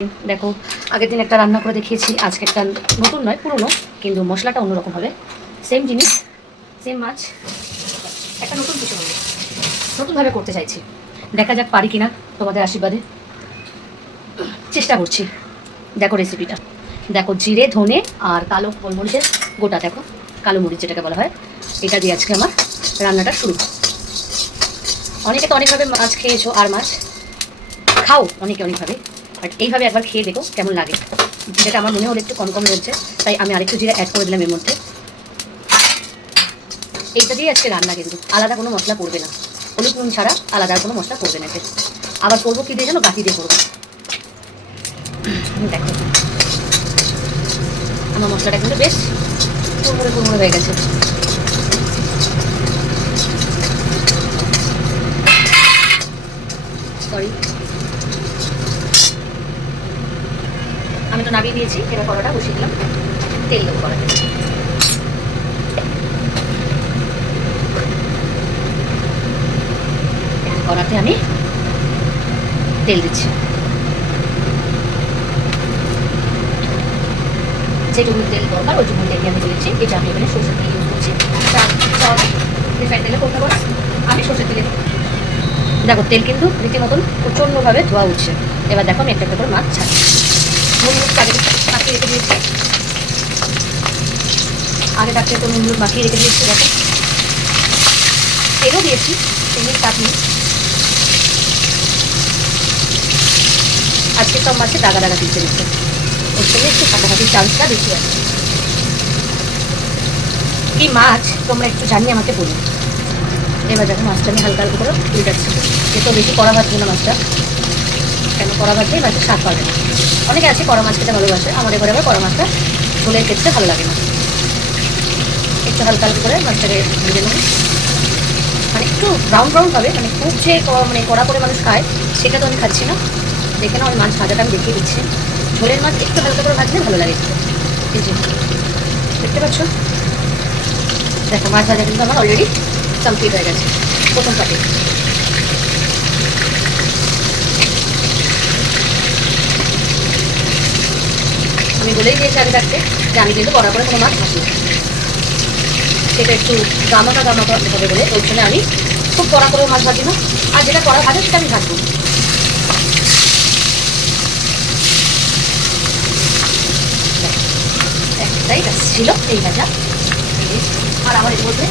দেখো আগের দিন একটা রান্না করে দেখিয়েছি, আজকে একটা নতুন নয় পুরনো, কিন্তু মশলাটা অন্যরকম হবে। সেম জিনিস সেম মাছ, একটা নতুন কিছু হবে, নতুনভাবে করতে চাইছি। দেখা যাক পারি কিনা, তোমাদের আশীর্বাদে চেষ্টা করছি। দেখো রেসিপিটা, দেখো জিরে ধনে আর কালো গোলমরিচের গোটা, দেখো কালো মরিচ যেটাকে বলা হয়, এটা দিয়ে আজকে আমার রান্নাটা শুরু। অনেকে তো অনেকভাবে মাছ খেয়েছো, আর মাছ খাও অনেকে অনেকভাবে, বাট এইভাবে একবার খেয়ে দেখো কেমন লাগে। জিরাটা আমার মনে হলো একটু কম কম রয়েছে, তাই আমি আরেকটু জিরা অ্যাড করে দিলাম এর মধ্যে। এইটা দিয়ে আজকে রান্না, কিন্তু আলাদা কোনো মশলা পড়বে না, হলুদ নুন ছাড়া আলাদা কোনো মশলা পড়বে না। আবার করবো কি দিয়ে জানো, বাকি দিয়ে করবো। দেখো আমার মশলাটা কিন্তু বেশ কুড়মুড়ে কুড়মুড়ে হয়ে গেছে। সরি, আমি তো নামিয়ে দিয়েছি, এবার কড়াটা বসিয়ে দিলাম, তেল দেবো কড়াতে। কড়াতে আমি তেল দিচ্ছি, যেটুকু তেল দরকার ওইটুকু তেল আমি দিয়েছি। এটা আমি এখানে সরষের তেল ইউজ করছি, রিফাইন তেলে করতে পারো, আমি সরষের তেলে। দেখো তেল কিন্তু রীতিমতন প্রচণ্ডভাবে ধোয়া উঠছে। এবার দেখো আমি একটা একটা করে মাছ ছাড়ছি। মাখিয়ে রেখে দিয়েছি, আগে তার থেকে নুন মাখিয়ে রেখে দিয়েছি। দেখো তেলও দিয়েছি, তেলের চাটনি। আজকে সব মাছে দাগা দাগা দিতে দিচ্ছে, ওর সঙ্গে একটু ফাটাফাটির চান্সটা বেশি আছে। কি মাছ তোমরা একটু জানিয়ে আমাকে বলো। এবার দেখো মাছটা আমি হালকা হালকা করে উল্টাচ্ছি, এতো বেশি কড়া ভাজবে না মাছটা, কেন কড়া ভাজলেই মাছের স্বাদ পাবে না। অনেকে আছে কড়া মাছ খেতে ভালোবাসে, আমার এবার আবার কড়া মাছটা ঝোলের ক্ষেত্রে ভালো লাগে না। একটু হালকা হালকা করে মাছটাকে ভেজে নেব, মানে একটু ব্রাউন ব্রাউন হবে, মানে খুব যে মানে কড়া করে মানুষ খায় সেটা তো আমি খাচ্ছি না। দেখে না, আমি মাছ ভাজাটা আমি দেখিয়ে দিচ্ছি। ঝোলের মাছ একটু হালকা করে ভাজলে ভালো লাগে। এই যে দেখতে পাচ্ছ, দেখো মাছ ভাজা কিন্তু আমার অলরেডি কমপ্লিট হয়ে গেছে প্রথম পাটে। আমি বলেই দিয়েছি আগে থাকতে যে আমি কিন্তু কড়া করে কোনো মাছ ভাজি, সেটা একটু গামাকা গামাকা হবে বলে ওই জন্য আমি খুব কড়া করে মাছ ভাজি না, আর যেটা কড়া ভাজা সেটা আমি ভাজবো। একটাই কাজ ছিল এই ভাজা, আর আমার এর মধ্যে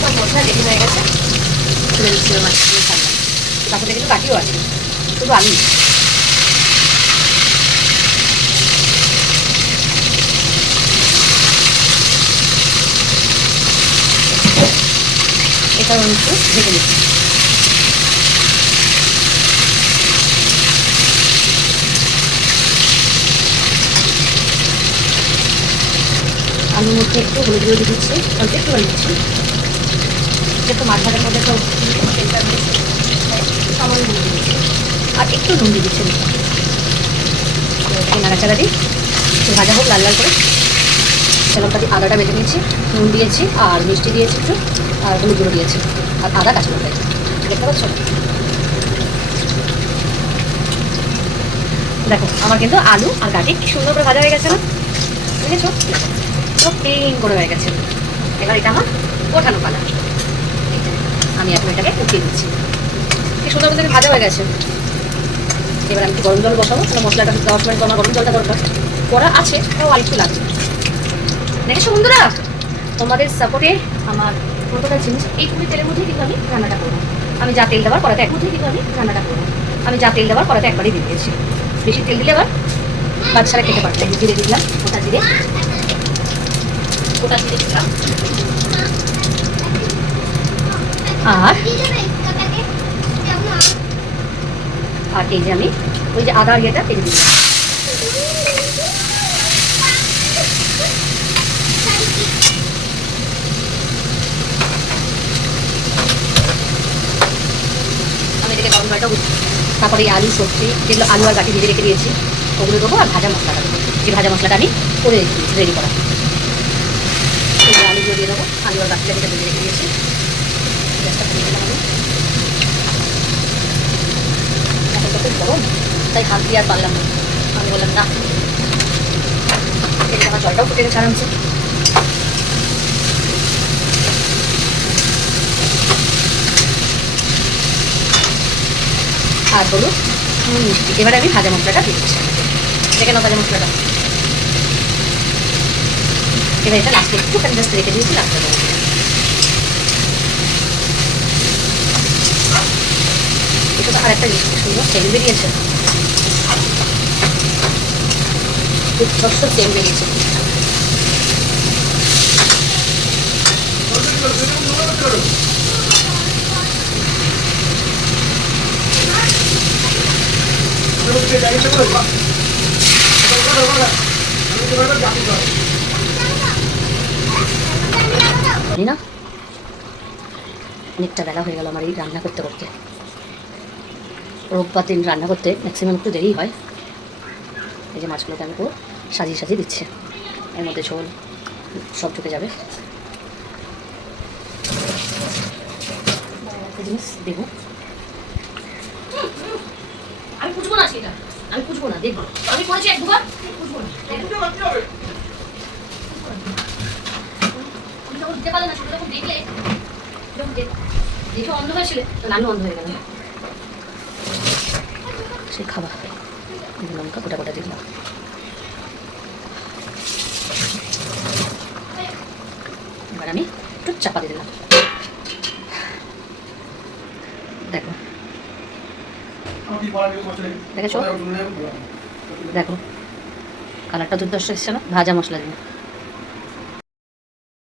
সব মশলা রেডি হয়ে গেছে, তুলে দিচ্ছিল মাছ ছাড়লাম। তারপরে কিন্তু কাটিও আছে, শুধু আমি। এটা একটু ভেজে নিচ্ছি। আলুর মধ্যে একটু হলুদ গুঁড়ো দিয়ে দিচ্ছি, অল্প একটু হলুদ দিচ্ছি, যেহেতু মাছ ভাজার মধ্যে তো তেলটা রয়েছে, সামান্য হলুদ দিয়ে দিচ্ছি, আর একটু নুন দিয়ে দিচ্ছি। নাড়াচাড়া দিই, একটু ভাজা হোক লাল লাল করে। সেরকমটা দিয়ে আদাটা বেটে নিয়েছি, নুন দিয়েছি, আর মিষ্টি দিয়েছি একটু, আর হলুদ গুঁড়ো দিয়েছি, আর আদা কাঁচা লঙ্কা দিয়েছি। দেখতে পাচ্ছ, দেখো আমার কিন্তু আলু আর গাটি কি সুন্দর করে ভাজা হয়ে গেছে না, বুঝেছো? পুরো ক্লিন করে হয়ে গেছে। এবার এটা আমার ওঠানো পালা, আমি এখন এটাকে উঠিয়ে দিচ্ছি। কি সুন্দর করে ভাজা হয়ে গেছে। এবার আমি একটু গরম জল বসাবো, তাহলে মশলাটা 10 মিনিট আমার গরম জলটা দরকার করা আছে, তাও আরেকটু লাগবে। দেখেছো বন্ধুরা, তোমাদের সাপোর্টে আমার প্রত্যেকটা জিনিস এই পুরি তেলের মধ্যেই কিন্তু আমি রান্নাটা করবো। আমি যা তেল দেওয়ার করাতে এক মধ্যেই কিন্তু আমি রান্নাটা করবো। আমি যা তেল দেওয়ার করাতে একবারই দিয়ে দিয়েছি, বেশি তেল দিলে আবার বাচ্চারা খেতে পারবে। জিরে দিলাম, গোটা জিরে, গোটা জিরে দিলাম, আর এই যে আমি ওই যে আদা ইয়েটা তেল দিচ্ছি। আমি এটাকে গরম জলটা উঠছি, তারপরে এই আলু সবজি যেগুলো আলু আর বাটি ভেজে রেখে দিয়েছি ওগুলো দেবো, আর ভাজা মশলাটা দেবো। এই ভাজা মশলাটা আমি করে রেখে দিয়েছি রেডি করা। এই যে আলুগুলো দিয়ে দেবো, আলু আর বাটিটা ভেজে রেখে দিয়েছি। গ্যাসটা কমিয়ে দিলাম আমি, এখন তো খুব গরম তাই হাত দিয়ে আর পারলাম না। আমি বললাম না, এদিকে আমার জলটাও ফুটে গেছে আরামসে। আর হলুদ, মিষ্টি। এবার আমি ভাজা মশলাটা দিয়ে দিচ্ছি। দেখে নাও ভাজা মশলাটা। এবার এটা লাস্টে একটুখানি জাস্ট রেখে দিয়েছি, লাস্টে দেবো। এটা তো আর একটা সুন্দর সেল বেরিয়েছে, খুব ছোট্ট সেল বেরিয়েছে। না, অনেকটা বেলা হয়ে গেল আমার এই রান্না করতে করতে। রোববার দিন রান্না করতে ম্যাক্সিমাম একটু দেরি হয়। এই যে মাছগুলোকে আমি পুরো সাজিয়ে সাজিয়ে দিচ্ছি, এর মধ্যে ঝোল সব ঢুকে যাবে। একটা জিনিস দেবো, আমি পুষবো না সেটা, আমি পুষবো না, দেখবো আমি করেছি এক দুবার, পুষবো না। তুমি যখন দিতে পারলে না, সেটা যখন দেখলে, দেখে অন্ধ হয়েছিল, তখন আমি অন্ধ হয়ে গেলাম। সে খাবার লঙ্কা গোটা গোটা দিলাম। এবার আমি একটু চাপা দিয়ে দিলাম। দেখো দেখেছো, দেখো কালারটা দুর্দর্শ এসছে না ভাজা মশলা দিয়ে।